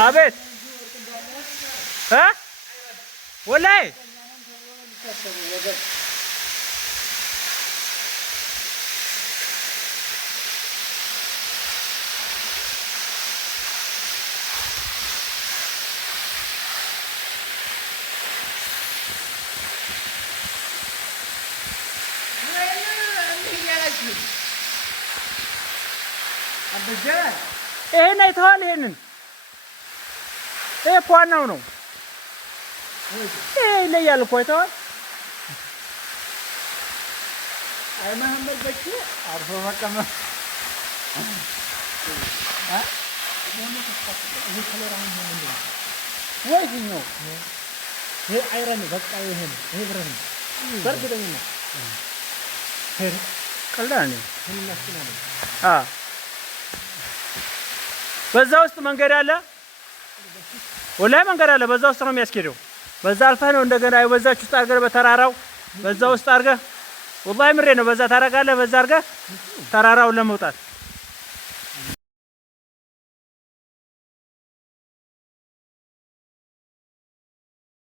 አቤት ወላሂ ይሄን አይተዋል። ይሄንን ይሄ ዋናው ነው። ይሄ ይለያል እኮ አይተዋል። አይ መሐመድ በቂ አርፎ መቀመጥ ወይኛው ይሄ አይረን በቃ ይሄ ብረት ነው። በርግጠኝነት ቀላል ነው። በዛ ውስጥ መንገድ አለ። ወላሂ መንገድ አለ። በዛ ውስጥ ነው የሚያስኬደው። በዛ አልፈህ ነው እንደገና በዛች ውስጥ አድርገህ በተራራው በዛ ውስጥ አድርገህ ወላሂ ምሬ ነው። በዛ ታረጋለህ። በዛ አድርገህ ተራራውን ለመውጣት